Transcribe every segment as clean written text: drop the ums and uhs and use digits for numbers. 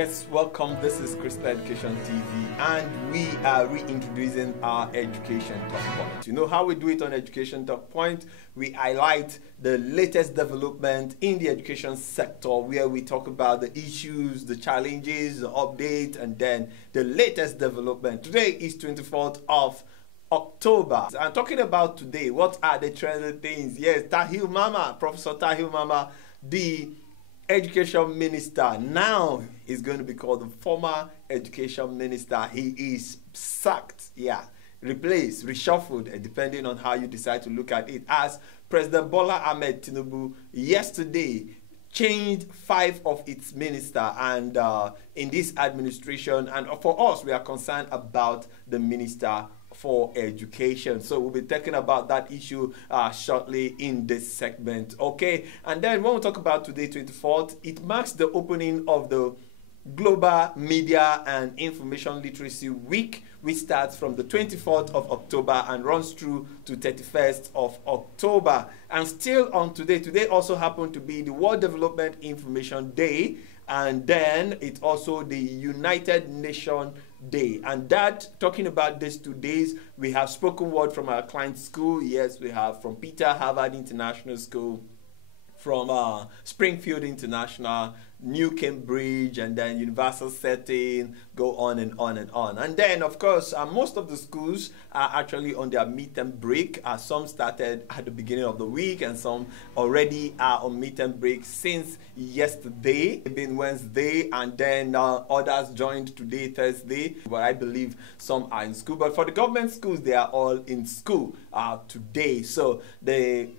Yes, welcome. This is Crystal Education TV, and we are reintroducing our Education Talkpoint. You know how we do it on Education Talkpoint? We highlight the latest development in the education sector, where we talk about the issues, the challenges, the update, and then the latest development. Today is 24th of October. I'm talking about today. What are the trending things? Yes, Tahir Mama, Professor Tahir Mama, the Education Minister, now is going to be called the former Education Minister. He is sacked, replaced, reshuffled, depending on how you decide to look at it, as President Bola Ahmed Tinubu yesterday changed 5 of its ministers and in this administration. And for us, we are concerned about the Minister for Education. So we'll be talking about that issue shortly in this segment. Okay, and then when we talk about today, 24th, it marks the opening of the Global Media and Information Literacy Week, which starts from the 24th of October and runs through to 31st of October. And still on today also happened to be the World Development Information Day, and then it's also the United Nations Day. And that, talking about these 2 days, we have spoken word from our client school. Yes, we have from Peter Harvard International School, from Springfield International, New Cambridge, and then Universal Setting, go on and on and on. And then, of course, most of the schools are actually on their midterm break. Some started at the beginning of the week, and some already are on midterm break since yesterday, been Wednesday, and then others joined today, Thursday. But I believe some are in school. But for the government schools, they are all in school today. So the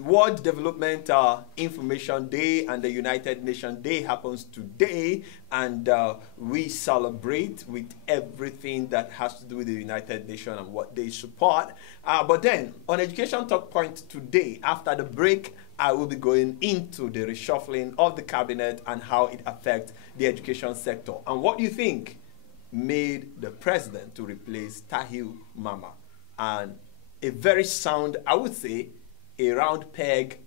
World Development Information Day and the United Nations Day happens today, and we celebrate with everything that has to do with the United Nations and what they support. But then on Education Talk Point today, after the break, I will be going into the reshuffling of the cabinet and how it affects the education sector. And what do you think made the president to replace Tahir Mama? And a very sound, I would say, a round peg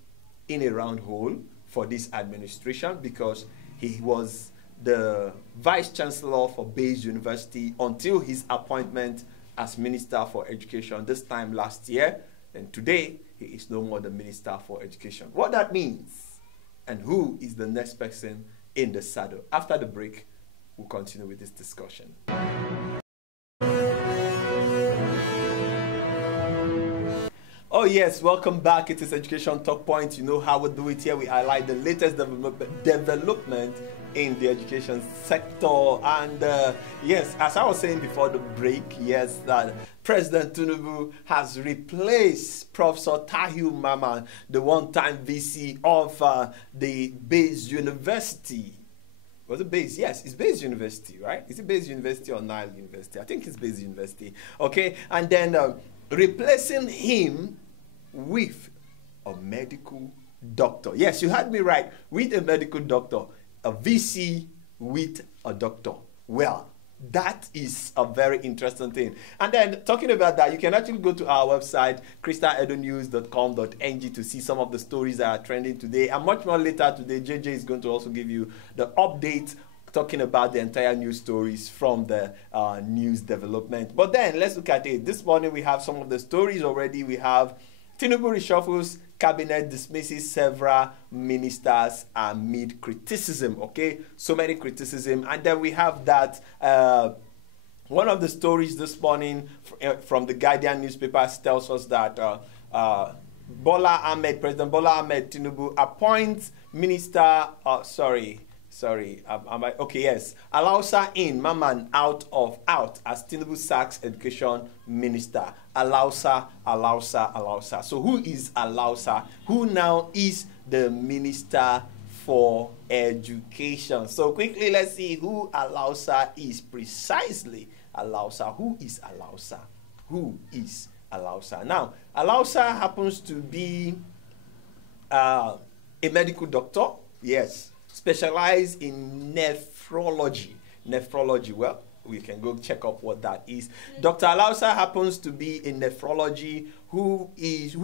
in a round hole for this administration, because he was the vice chancellor for Bayes University until his appointment as Minister for Education this time last year. And today, he is no more the Minister for Education. What that means, and who is the next person in the saddle? After the break, we'll continue with this discussion. Oh yes, welcome back. It is Education Talk Point. You know how we do it here. We highlight the latest development in the education sector. And yes, as I was saying before the break, yes, that President Tinubu has replaced Professor Tahir Mama, the one-time VC of the Bayes University. Was it Bayes? Yes, it's Bayes University, right? Is it Bayes University or Nile University? I think it's Bayes University. Okay, and then replacing him with a medical doctor. Yes, you had me right. With a medical doctor, a VC with a doctor. Well, that is a very interesting thing. And then talking about that, you can actually go to our website, crystaledunews.com.ng, to see some of the stories that are trending today. And much more later today, JJ is going to also give you the update, talking about the entire news stories from the news development. But then let's look at it. This morning we have some of the stories already. We have Tinubu reshuffles, cabinet dismisses several ministers amid criticism. Okay, so many criticism. And then we have that one of the stories this morning from the Guardian newspaper tells us that President Bola Ahmed Tinubu appoints minister, allows her in, Maman out as Tinubu sacks education minister. Allows her. So who is allows her? Who now is the Minister for Education? So quickly, let's see who allows her is precisely. Allows her. Who is allows her? Who is allows her? Now, allows her happens to be a medical doctor. Yes. Specialized in nephrology. Well, we can go check up what that is. Dr. Alausa happens to be a nephrology who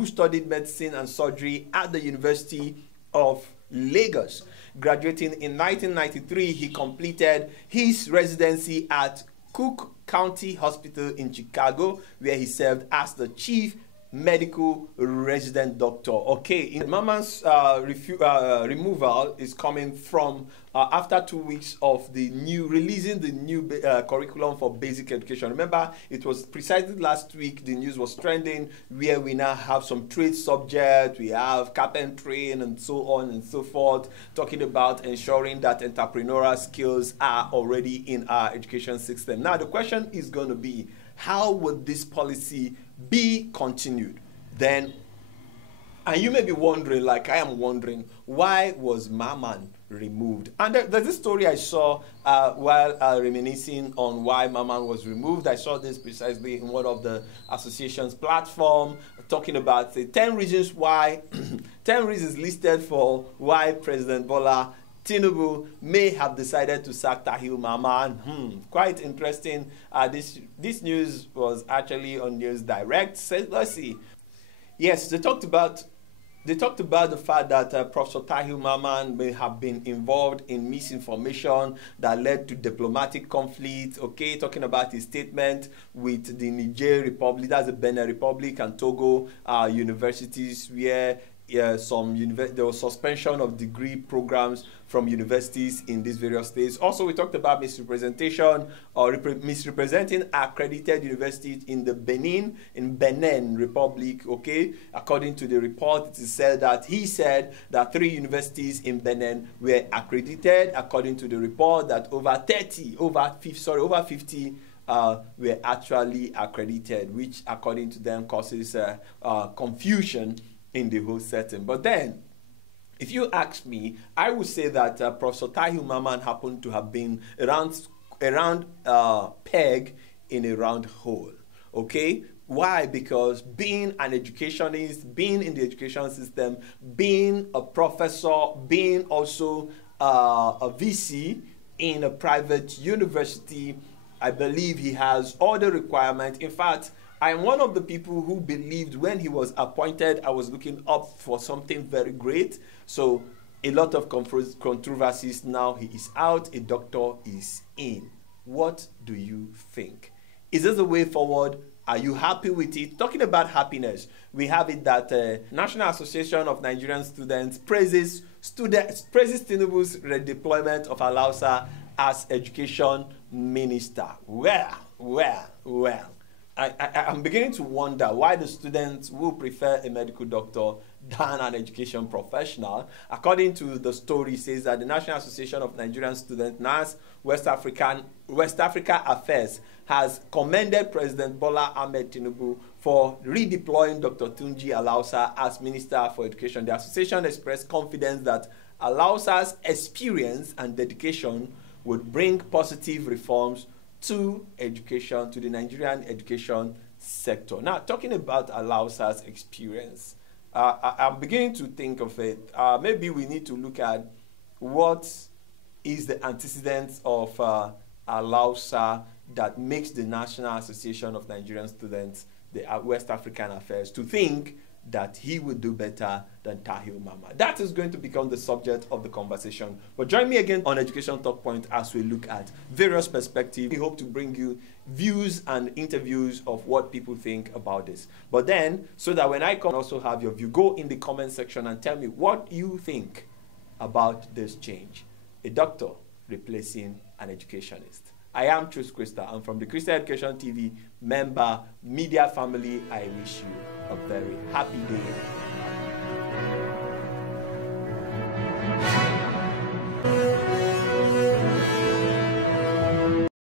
studied medicine and surgery at the University of Lagos. Graduating in 1993, he completed his residency at Cook County Hospital in Chicago, where he served as the chief medical resident doctor. Okay, Maman's removal is coming from after 2 weeks of releasing the new curriculum for basic education. Remember, it was precisely last week the news was trending, where we now have some trade subjects, we have carpentry and so on and so forth, talking about ensuring that entrepreneurial skills are already in our education system. Now, the question is going to be, how would this policy be continued? Then, and you may be wondering, like I am wondering, why was Maman removed? And there's this story I saw while reminiscing on why Maman was removed. I saw this precisely in one of the association's platform, talking about the 10 reasons why, 10 reasons listed for why President Bola Tinubu may have decided to sack Tahir Maman. Quite interesting. This news was actually on News Direct. So let's see. Yes, they talked about the fact that Professor Tahir Maman may have been involved in misinformation that led to diplomatic conflict. Okay, talking about his statement with the Niger Republic, that's the Benin Republic, and Togo universities, where there was suspension of degree programs from universities in these various states. Also, we talked about misrepresentation or misrepresenting accredited universities in the Benin Republic. Okay, according to the report, it is said that he said that 3 universities in Benin were accredited. According to the report, that over 50 were actually accredited, which according to them causes confusion in the whole setting. But then, if you ask me, I would say that Professor Tahir Maman happened to have been a round peg in a round hole. Okay? Why? Because being an educationist, being in the education system, being a professor, being also a VC in a private university, I believe he has all the requirements. In fact, I'm one of the people who believed when he was appointed, I was looking up for something very great. So a lot of controversies. Now he is out, a doctor is in. What do you think? Is this the way forward? Are you happy with it? Talking about happiness, we have it that National Association of Nigerian Students praises Tinubu's redeployment of Alausa as education minister. Well. I'm beginning to wonder why the students will prefer a medical doctor than an education professional. According to the story, it says that the National Association of Nigerian Students, NAS, West Africa Affairs, has commended President Bola Ahmed Tinubu for redeploying Dr. Tunji Alausa as Minister for Education. The association expressed confidence that Alausa's experience and dedication would bring positive reforms to education, to the Nigerian education sector. Now, talking about Alausa's experience, I'm beginning to think of it. Maybe we need to look at what is the antecedents of Alausa that makes the National Association of Nigerian Students, the West African Affairs, to think that he would do better than Tahir Maman. That is going to become the subject of the conversation. But join me again on Education Talk Point as we look at various perspectives. We hope to bring you views and interviews of what people think about this. But then, so that when I come also have your view, go in the comment section and tell me what you think about this change. A doctor replacing an educationist. I am Truth Krista, and from the Christian Education TV member media family, I wish you a very happy day